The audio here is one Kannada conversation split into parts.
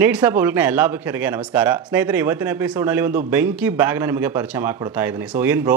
ನೀಡ್ಸ್ ಪಬ್ಲಿಕ್ನ ಎಲ್ಲ ವೀಕ್ಷಕರಿಗೆ ನಮಸ್ಕಾರ ಸ್ನೇಹಿತರೆ. ಇವತ್ತಿನ ಎಪಿಸೋಡ್ನಲ್ಲಿ ಒಂದು ಬೆಂಕಿ ಬ್ಯಾಗ್ನ ನಿಮಗೆ ಪರಿಚಯ ಮಾಡಿಕೊಡ್ತಾ ಇದ್ದೀನಿ. ಸೊ ಏನು ಬ್ರೋ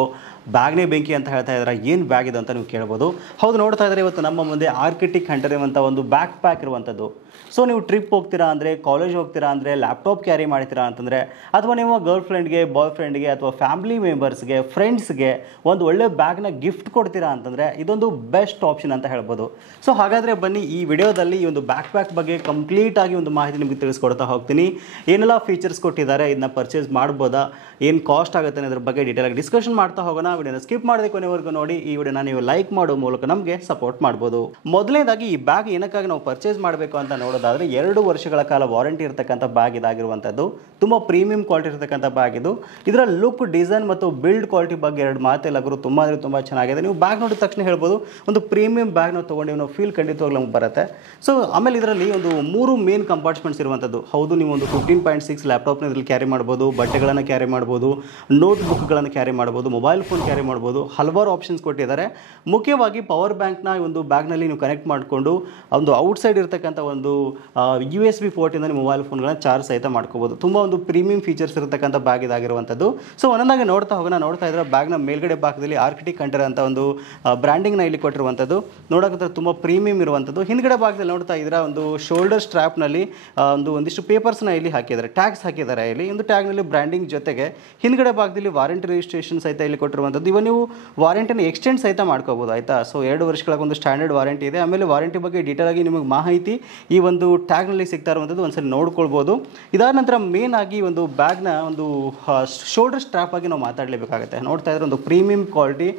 ಬ್ಯಾಗ್ನೇ ಬೆಂಕಿ ಅಂತ ಹೇಳ್ತಾ ಇದ್ದಾರೆ, ಏನು ಬ್ಯಾಗ್ ಇದೆ ಅಂತ ನೀವು ಕೇಳ್ಬೋದು. ಹೌದು, ನೋಡ್ತಾ ಇದ್ದಾರೆ ಇವತ್ತು ನಮ್ಮ ಮುಂದೆ ಆರ್ಕಿಟಿಕ್ ಹಂಟರ್ ಇರುವಂಥ ಒಂದು ಬ್ಯಾಕ್ ಪ್ಯಾಕ್ ಇರುವಂಥದ್ದು. ಸೊ ನೀವು ಟ್ರಿಪ್ ಹೋಗ್ತೀರಾ ಅಂದರೆ, ಕಾಲೇಜ್ ಹೋಗ್ತೀರಾ ಅಂದರೆ, ಲ್ಯಾಪ್ಟಾಪ್ ಕ್ಯಾರಿ ಮಾಡ್ತೀರಾ ಅಂತಂದರೆ, ಅಥವಾ ನೀವು ಗರ್ಲ್ ಫ್ರೆಂಡ್ಗೆ, ಬಾಯ್ ಫ್ರೆಂಡ್ಗೆ ಅಥವಾ ಫ್ಯಾಮಿಲಿ ಮೆಂಬರ್ಸ್ಗೆ, ಫ್ರೆಂಡ್ಸ್ಗೆ ಒಂದು ಒಳ್ಳೆ ಬ್ಯಾಗ್ನ ಗಿಫ್ಟ್ ಕೊಡ್ತೀರಾ ಅಂತಂದರೆ ಇದೊಂದು ಬೆಸ್ಟ್ ಆಪ್ಷನ್ ಅಂತ ಹೇಳ್ಬೋದು. ಸೊ ಹಾಗಾದರೆ ಬನ್ನಿ, ಈ ವಿಡಿಯೋದಲ್ಲಿ ಈ ಒಂದು ಬ್ಯಾಕ್ ಪ್ಯಾಕ್ ಬಗ್ಗೆ ಕಂಪ್ಲೀಟ್ ಆಗಿ ಒಂದು ಮಾಹಿತಿ ನಿಮಗೆ ತಿಳಿಸ್ಕೊಡ್ತಾ ಹೋಗ್ತೀನಿ. ಏನೆಲ್ಲ ಫೀಚರ್ಸ್ ಕೊಟ್ಟಿದ್ದಾರೆ, ಇದನ್ನ ಪರ್ಚೇಸ್ ಮಾಡ್ಬೋದಾ, ಏನು ಕಾಸ್ಟ್ ಆಗುತ್ತೆ ಅನ್ನೋದ್ರ ಬಗ್ಗೆ ಡೀಟೇಲಾಗಿ ಡಿಸ್ಕಷನ್ ಮಾಡ್ತಾ ಹೋಗೋಣ. ವಿಡಿಯೋನ ಸ್ಕಿಪ್ ಮಾಡದೆ ಕೊನೆವರೆಗೂ ನೋಡಿ. ಈ ವಿಡಿಯೋನ ನೀವು ಲೈಕ್ ಮಾಡೋ ಮೂಲಕ ನಮಗೆ ಸಪೋರ್ಟ್ ಮಾಡ್ಬೋದು. ಮೊದಲನೇದಾಗಿ ಈ ಬ್ಯಾಗ್ ಏನಕ್ಕಾಗಿ ನಾವು ಪರ್ಚೇಸ್ ಮಾಡಬೇಕು ಅಂತ ನೋಡೋದಾದರೆ, 2 ವರ್ಷಗಳ ಕಾಲ ವಾರಂಟಿ ಇರತಕ್ಕಂಥ ಬ್ಯಾಗ್ ಇದಾಗಿರುವಂಥದ್ದು. ತುಂಬ ಪ್ರೀಮಿಯಂ ಕ್ವಾಲಿಟಿ ಇರತಕ್ಕಂಥ ಬ್ಯಾಗ್ ಇದು. ಇದರ ಲುಕ್, ಡಿಸೈನ್ ಮತ್ತು ಬಿಲ್ಡ್ ಕ್ವಾಲಿಟಿ ಬಗ್ಗೆ ಎರಡು ಮಾತೆಲ್ಲಗರು ತುಂಬ ಅಂದರೆ ತುಂಬ ಚೆನ್ನಾಗಿದೆ. ನೀವು ಬ್ಯಾಗ್ ನೋಡಿದ ತಕ್ಷಣ ಹೇಳ್ಬೋದು ಒಂದು ಪ್ರೀಮಿಯಂ ಬ್ಯಾಗ್ ನಾವು ತೊಗೊಂಡು ನಾವು ಫೀಲ್ ಖಂಡಿತವಾಗ್ಲೂ ನಮ್ಗೆ ಬರುತ್ತೆ. ಸೊ ಆಮೇಲೆ ಇದರಲ್ಲಿ ಒಂದು 3 ಮೇನ್ ಕಂಪಾರ್ಟ್ಮೆಂಟ್ಸ್ ಇರುವಂಥದ್ದು. ಹೌದು, ನೀವು ಒಂದು 15.6 ಲ್ಯಾಪ್ಟಾಪ್ನ ಇದರಲ್ಲಿ ಕ್ಯಾರಿ ಮಾಡ್ಬೋದು, ಬಟ್ಟೆಗಳನ್ನು ಕ್ಯಾರಿ ಮಾಡ್ಬೋದು, ನೋಟ್ ಬುಕ್ಗಳನ್ನು ಕ್ಯಾರಿ ಮಾಡ್ಬೋದು, ಮೊಬೈಲ್ ಫೋನ್ ಕ್ಯಾರಿ ಮಾಡ್ಬೋದು. ಹಲವಾರು ಆಪ್ಷನ್ಸ್ ಕೊಟ್ಟಿದ್ದಾರೆ. ಮುಖ್ಯವಾಗಿ ಪವರ್ ಬ್ಯಾಂಕ್ನ ಒಂದು ಬ್ಯಾಗ್ನಲ್ಲಿ ನೀವು ಕನೆಕ್ಟ್ ಮಾಡಿಕೊಂಡು ಒಂದು ಔಟ್ಸೈಡ್ ಇರತಕ್ಕಂಥ ಒಂದು USB ಪೋರ್ಟಿಂದ ನೀವು ಮೊಬೈಲ್ ಫೋನ್ಗಳನ್ನ ಚಾರ್ಜ್ ಸಹಿತ ಮಾಡ್ಕೋಬೋದು. ತುಂಬ ಒಂದು ಪ್ರೀಮಿಯಂ ಫೀಚರ್ಸ್ ಇರತಕ್ಕಂಥ ಬ್ಯಾಗ್ ಇದಾಗಿರುವಂಥದ್ದು. ಸೊ ಒಂದೊಂದಾಗಿ ನೋಡ್ತಾ ಹೋಗೋಣ. ನೋಡ್ತಾ ಇದ್ರೆ ಬ್ಯಾಗ್ನ ಮೇಲ್ಗಡೆ ಭಾಗದಲ್ಲಿ ಆರ್ಕಿಟಿಕ್ ಹಂಟರ್ ಅಂತ ಒಂದು ಬ್ರ್ಯಾಂಡಿಂಗ್ನ ಇಲ್ಲಿ ಕೊಟ್ಟಿರುವಂಥದ್ದು. ನೋಡೋಕೆ ತುಂಬ ಪ್ರೀಮಿಯಂ ಇರುವಂಥದ್ದು. ಹಿಂದ್ಗಡೆ ಭಾಗದಲ್ಲಿ ನೋಡ್ತಾ ಇದ್ರೆ ಒಂದು ಶೋಲ್ಡರ್ ಸ್ಟ್ರಾಪ್ನಲ್ಲಿ ಒಂದಿಷ್ಟು ಪೇಪರ್ಸ್ನ ಇಲ್ಲಿ ಹಾಕಿದ್ದಾರೆ, ಟ್ಯಾಗ್ಸ್ ಹಾಕಿದ್ದಾರೆ. ಇಲ್ಲಿ ಒಂದು ಟ್ಯಾಗ್ನಲ್ಲಿ ಬ್ರ್ಯಾಂಡಿಂಗ್ ಜೊತೆಗೆ ಹಿಂದ್ಗಡೆ ಭಾಗದಲ್ಲಿ ವಾರಂಟಿ ರಿಜಿಸ್ಟ್ರೇಷನ್ ಸಹಿತ ಇಲ್ಲಿ ಕೊಟ್ಟಿರುವಂಥದ್ದು. ಇವಾಗ ನೀವು ವಾರಂಟಿನ ಎಕ್ಸ್ಟೆಂಡ್ ಸಹಿತ ಮಾಡ್ಕೋಬೋದು, ಆಯಿತಾ. ಸೊ 2 ವರ್ಷಗಳ ಒಂದು ಸ್ಟ್ಯಾಂಡರ್ಡ್ ವಾರಂಟಿ ಇದೆ. ಆಮೇಲೆ ವಾರಂಟಿ ಬಗ್ಗೆ ಡೀಟೇಲ್ ಆಗಿ ನಿಮಗೆ ಮಾಹಿತಿ ಈ ಒಂದು ಟ್ಯಾಗ್ನಲ್ಲಿ ಸಿಗ್ತಾ ಇರುವಂಥದ್ದು ಒಂದ್ಸರಿ ನೋಡ್ಕೊಳ್ಬೋದು. ಇದಾದ ನಂತರ ಮೇನ್ ಆಗಿ ಒಂದು ಬ್ಯಾಗ್ನ ಒಂದು ಶೋಲ್ಡರ್ ಸ್ಟ್ರಾಪ್ ಆಗಿ ನಾವು ಮಾತಾಡಲೇಬೇಕಾಗುತ್ತೆ. ನೋಡ್ತಾ ಇದ್ರೆ ಒಂದು ಪ್ರೀಮಿಯಂ ಕ್ವಾಲಿಟಿ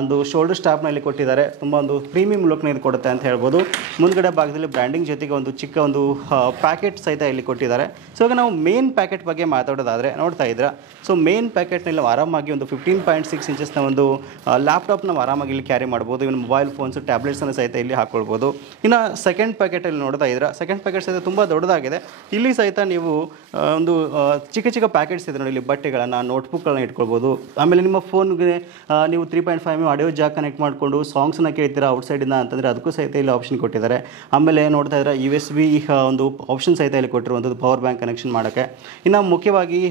ಒಂದು ಶೋಲ್ಡರ್ ಸ್ಟ್ರಾಪ್ನ ಇಲ್ಲಿ ಕೊಟ್ಟಿದ್ದಾರೆ. ತುಂಬ ಒಂದು ಪ್ರೀಮಿಯಂ ಲುಕ್ನ ಇದು ಕೊಡುತ್ತೆ ಅಂತ ಹೇಳ್ಬೋದು. ಮುಂದ್ಗಡೆ ಭಾಗದಲ್ಲಿ ಬ್ರ್ಯಾಂಡಿಂಗ್ ಜೊತೆಗೆ ಒಂದು ಚಿಕ್ಕ ಒಂದು ಪ್ಯಾಕೆಟ್ ಸಹಿತ ಇಲ್ಲಿ ಕೊಟ್ಟಿದ್ದಾರೆ. ಸೊ ಈಗ ನಾವು ಮೇನ್ ಪ್ಯಾಕೆಟ್ ಬಗ್ಗೆ ಮಾತಾಡೋದಾದರೆ ನೋಡ್ತಾ ಇದ್ರೆ, ಸೊ ಮೇನ್ ಪ್ಯಾಕೆಟ್ನಲ್ಲಿ ಆರಾಮಾಗಿ ಒಂದು 15.6 ಇಂಚಸ್ನ ಒಂದು ಲ್ಯಾಪ್ಟಾಪ್ನ ಆರಾಮಾಗಿ ಇಲ್ಲಿ ಕ್ಯಾರಿ ಮಾಡ್ಬೋದು. ಇವನು ಮೊಬೈಲ್ ಫೋನ್ಸು, ಟ್ಯಾಬ್ಲೆಟ್ಸನ್ನು ಸಹಿತ ಇಲ್ಲಿ ಹಾಕ್ಕೊಳ್ಬೋದು. ಇನ್ನು ಸೆಕೆಂಡ್ ಪ್ಯಾಕೆಟಲ್ಲಿ ನೋಡ್ತಾ ಇದ್ರೆ, ಸೆಕೆಂಡ್ ಪ್ಯಾಕೆಟ್ ಸಹಿತ ತುಂಬ ದೊಡ್ಡದಾಗಿದೆ. ಇಲ್ಲಿ ಸಹಿತ ನೀವು ಒಂದು ಚಿಕ್ಕ ಚಿಕ್ಕ ಪ್ಯಾಕೆಟ್ಸ್ ಇದೆ ನೋಡಿ, ಇಲ್ಲಿ ಬಟ್ಟೆಗಳನ್ನು, ನೋಟ್ಬುಕ್ಗಳನ್ನ ಇಟ್ಕೊಳ್ಬೋದು. ಆಮೇಲೆ ನಿಮ್ಮ ಫೋನ್ಗೆ ನೀವು 3.5 ಆಡಿಯೋ ಜಾಕ್ ಕನೆಕ್ಟ್ ಮಾಡಿಕೊಂಡು ಸಾಂಗ್ಸನ್ನ ಕೇಳ್ತೀರಾ ಔಟ್ಸೈಡಿಂದ ಅಂತಂದರೆ ಅದಕ್ಕೂ ಸಹಿತ ಇಲ್ಲಿ ಆಪ್ಷನ್ ಕೊಟ್ಟಿದ್ದಾರೆ. ಆಮೇಲೆ ನೋಡ್ತಾ ಇದ್ರೆ USB ಒಂದು ಆಪ್ಷನ್ ಸಹಿತ ಇಲ್ಲಿ ಕೊಟ್ಟಿರುವಂಥದ್ದು ಪವರ್ ಬ್ಯಾಂಕ್ ಕನೆಕ್ಷನ್ ಮಾಡೋಕ್ಕೆ. ಇನ್ನು ಮುಖ್ಯವಾಗಿ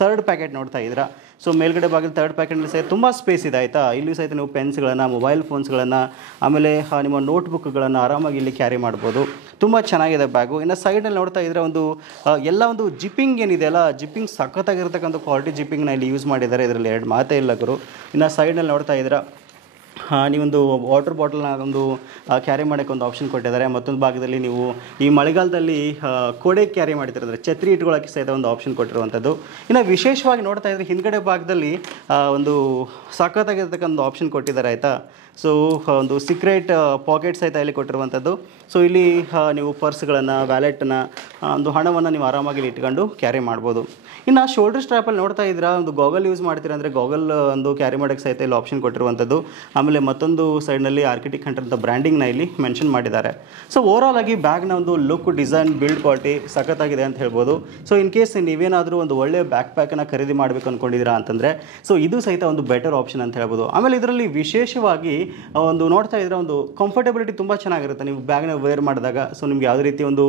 ಥರ್ಡ್ ಪ್ಯಾಕೆಟ್ ನೋಡ್ತಾ ಇದ್ದೀರಾ. ಸೊ ಮೇಲ್ಗಡೆ ಭಾಗದಲ್ಲಿ ಥರ್ಡ್ ಪ್ಯಾಕೆಟ್ನಲ್ಲಿ ಸಹಿತ ತುಂಬ ಸ್ಪೇಸ್ ಇದೆ, ಆಯಿತಾ. ಇಲ್ಲಿ ಸಹಿತ ನೀವು ಪೆನ್ಸ್ಗಳನ್ನು, ಮೊಬೈಲ್ ಫೋನ್ಸ್ಗಳನ್ನು, ಆಮೇಲೆ ನಿಮ್ಮ ನೋಟ್ಬುಕ್ಗಳನ್ನು ಆರಾಮಾಗಿ ಇಲ್ಲಿ ಕ್ಯಾರಿ ಮಾಡ್ಬೋದು. ತುಂಬ ಚೆನ್ನಾಗಿದೆ ಬ್ಯಾಗು. ಇನ್ನು ಸೈಡಲ್ಲಿ ನೋಡ್ತಾ ಇದ್ದರೆ ಒಂದು ಎಲ್ಲ ಒಂದು ಜಿಪ್ಪಿಂಗ್ ಏನಿದೆ ಅಲ್ಲ, ಜಿಪ್ಪಿಂಗ್ ಸಖತ್ತಾಗಿರ್ತಕ್ಕಂಥ ಕ್ವಾಲಿಟಿ ಜಿಪ್ಪಿಂಗ್ನ ಇಲ್ಲಿ ಯೂಸ್ ಮಾಡಿದ್ದಾರೆ. ಇದರಲ್ಲಿ 2 ಮಾತೇ ಇಲ್ಲ ಗುರು. ಇನ್ನು ಸೈಡ್ನಲ್ಲಿ ನೋಡ್ತಾ ಇದ್ದೀರಾ ನೀವೊಂದು ವಾಟರ್ ಬಾಟಲ್ನ ಒಂದು ಕ್ಯಾರಿ ಮಾಡೋಕ್ಕೆ ಒಂದು ಆಪ್ಷನ್ ಕೊಟ್ಟಿದ್ದಾರೆ. ಮತ್ತೊಂದು ಭಾಗದಲ್ಲಿ ನೀವು ಈ ಮಳೆಗಾಲದಲ್ಲಿ ಕೋಡೆ ಕ್ಯಾರಿ ಮಾಡ್ತಿರೋದ್ರೆ ಛತ್ರಿ ಇಟ್ಕೊಳ್ಳೋಕ್ಕೆ ಸಹಿತ ಒಂದು ಆಪ್ಷನ್ ಕೊಟ್ಟಿರುವಂಥದ್ದು. ಇನ್ನು ವಿಶೇಷವಾಗಿ ನೋಡ್ತಾ ಇದ್ರೆ ಹಿಂದ್ಗಡೆ ಭಾಗದಲ್ಲಿ ಒಂದು ಸಖತ್ತಾಗಿರ್ತಕ್ಕಂಥ ಒಂದು ಆಪ್ಷನ್ ಕೊಟ್ಟಿದ್ದಾರೆ, ಆಯಿತಾ. ಸೊ ಒಂದು ಸೀಕ್ರೆಟ್ ಪಾಕೆಟ್ ಸಹಿತ ಇಲ್ಲಿ ಕೊಟ್ಟಿರುವಂಥದ್ದು. ಸೊ ಇಲ್ಲಿ ನೀವು ಪರ್ಸ್ಗಳನ್ನು, ವ್ಯಾಲೆಟನ್ನು, ಒಂದು ಹಣವನ್ನು ನೀವು ಆರಾಮಾಗಿ ಇಟ್ಕೊಂಡು ಕ್ಯಾರಿ ಮಾಡ್ಬೋದು. ಇನ್ನು ಶೋಲ್ಡರ್ ಸ್ಟ್ರಾಪಲ್ಲಿ ನೋಡ್ತಾ ಇದ್ದೀರಾ ಒಂದು ಗಾಗಲ್ ಯೂಸ್ ಮಾಡ್ತೀರಾ ಅಂದರೆ ಗಾಗಲ್ ಒಂದು ಕ್ಯಾರಿ ಮಾಡೋಕ್ಕೆ ಸಹಿತ ಇಲ್ಲಿ ಆಪ್ಷನ್ ಕೊಟ್ಟಿರುವಂಥದ್ದು. ಆಮೇಲೆ ಮತ್ತೊಂದು ಸೈಡ್ನಲ್ಲಿ ಆರ್ಕಿಟಿಕ್ ಹಂಟರ್ ಅಂತ ಬ್ರ್ಯಾಂಡಿಂಗ್ನ ಇಲ್ಲಿ ಮೆನ್ಷನ್ ಮಾಡಿದ್ದಾರೆ. ಸೊ ಓವರಾಲ್ ಆಗಿ ಬ್ಯಾಗ್ನ ಒಂದು ಲುಕ್, ಡಿಸೈನ್, ಬಿಲ್ಡ್ ಕ್ವಾಲಿಟಿ ಸಖತ್ತಾಗಿದೆ ಅಂತ ಹೇಳ್ಬೋದು. ಸೊ ಇನ್ ಕೇಸ್ ನೀವೇನಾದರೂ ಒಂದು ಒಳ್ಳೆ ಬ್ಯಾಕ್ ಪ್ಯಾಕನ್ನು ಖರೀದಿ ಮಾಡಬೇಕು ಅಂದ್ಕೊಂಡಿದ್ದೀರಾ ಅಂತಂದರೆ ಸೊ ಇದು ಸಹಿತ ಒಂದು ಬೆಟರ್ ಆಪ್ಷನ್ ಅಂತ ಹೇಳ್ಬೋದು. ಆಮೇಲೆ ಇದರಲ್ಲಿ ವಿಶೇಷವಾಗಿ ಒಂದು ನೋಡ್ತಾ ಇದ್ರೆ ಒಂದು ಕಂಫರ್ಟಬಿಲಿಟಿ ತುಂಬ ಚೆನ್ನಾಗಿರುತ್ತೆ ನೀವು ಬ್ಯಾಗ್ನ ವೇರ್ ಮಾಡಿದಾಗ. ಸೊ ನಿಮ್ಗೆ ಯಾವುದೇ ರೀತಿ ಒಂದು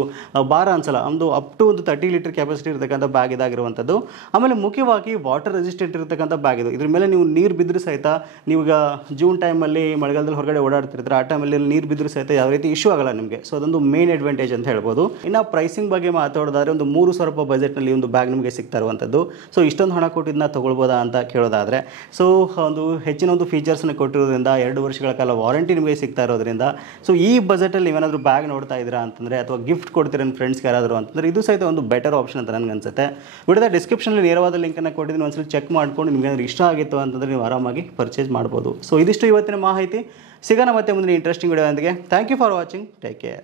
ಭಾರ ಅನ್ಸಲ್ಲ. ಒಂದು ಅಪ್ ಟು ಒಂದು 30 ಲೀಟರ್ ಕೆಪಾಸಿಟಿ ಇರತಕ್ಕಂಥ ಬ್ಯಾಗ್ ಇದಾಗಿರುವಂಥದ್ದು. ಆಮೇಲೆ ಮುಖ್ಯವಾಗಿ ವಾಟರ್ ರೆಸಿಸ್ಟೆಂಟ್ ಇರತಕ್ಕಂಥ ಬ್ಯಾಗ್ ಇದು. ಇದ್ರ ಮೇಲೆ ನೀವು ನೀರು ಬಿದ್ದರೂ ಸಹಿತ, ನೀವೀಗ ಜೂನ್ ಟೈಮಲ್ಲಿ ಮಳೆಗಾಲದಲ್ಲಿ ಹೊರಗಡೆ ಓಡಾಡ್ತಿರ್ತಾರೆ, ಆ ಟೈಮಲ್ಲಿ ನೀರು ಬಿದ್ದರೂ ಸಹಿತ ಯಾವ ರೀತಿ ಇಶ್ಯೂ ಆಗಲ್ಲ ನಿಮಗೆ. ಸೊ ಅದೊಂದು ಮೇನ್ ಅಡ್ವಾಂಟೇಜ್ ಅಂತ ಹೇಳ್ಬೋದು. ಇನ್ನು ಪ್ರೈಸಿಂಗ್ ಬಗ್ಗೆ ಮಾತಾಡೋದಾದ್ರೆ ಒಂದು 3,000 ರೂಪಾಯಿ ಬಜೆಟ್ನಲ್ಲಿ ಒಂದು ಬ್ಯಾಗ್ ನಿಮಗೆ ಸಿಗ್ತಾ ಇರುವಂಥದ್ದು. ಸೊ ಇಷ್ಟೊಂದು ಹಣ ಕೊಟ್ಟಿದ್ದನ್ನ ತೊಗೊಳ್ಬೋದಾ ಅಂತ ಕೇಳೋದಾದರೆ, ಸೊ ಒಂದು ಹೆಚ್ಚಿನ ಒಂದು ಫೀಚರ್ಸ್ನ ಕೊಟ್ಟಿರೋದ್ರಿಂದ, 2 ವರ್ಷಗಳ ಕಾಲ ವಾರಂಟಿ ನಿಮಗೆ ಸಿಗ್ತಾ ಇರೋದ್ರಿಂದ, ಸೊ ಈ ಬಜೆಟಲ್ಲಿ ನೀವೇನಾದರೂ ಬ್ಯಾಗ್ ನೋಡ್ತಾ ಇದ್ದೀರಾ ಅಂತಂದರೆ ಅಥವಾ ಗಿಫ್ಟ್ ಕೊಡ್ತೀರ ನಿಮ್ಮ ಫ್ರೆಂಡ್ಸ್ಗೆ ಯಾರಾದರೂ ಅಂತಂದರೆ ಇದು ಸಹಿತ ಒಂದು ಬೆಟರ್ ಆಪ್ಷನ್ ಅಂತ ನನಗೆ ಅನ್ಸುತ್ತೆ. ವಿಡಿಯೋದ ಡಿಸ್ಕ್ರಿಪ್ಷನಲ್ಲಿ ನೇರವಾದ ಲಿಂಕನ್ನು ಕೊಟ್ಟಿದ್ದೀನಿ, ಒಂದ್ಸಲ ಚೆಕ್ ಮಾಡ್ಕೊಂಡು ನಿಮಗೆ ಏನಾದರೂ ಇಷ್ಟ ಆಗಿತ್ತು ಅಂತಂದರೆ ನೀವು ಆರಾಮಾಗಿ ಪರ್ಚೇಸ್ ಮಾಡ್ಬೋದು. ಸೊ ಇದಿಷ್ಟು ಇವತ್ತಿನ ಮಾಹಿತಿ. ಸಿಗೋಣ ಮತ್ತೆ ಮುಂದಿನ ಇಂಟ್ರೆಸ್ಟಿಂಗ್ ವಿಡಿಯೋದೊಂದಿಗೆ. Thank you for watching. Take care.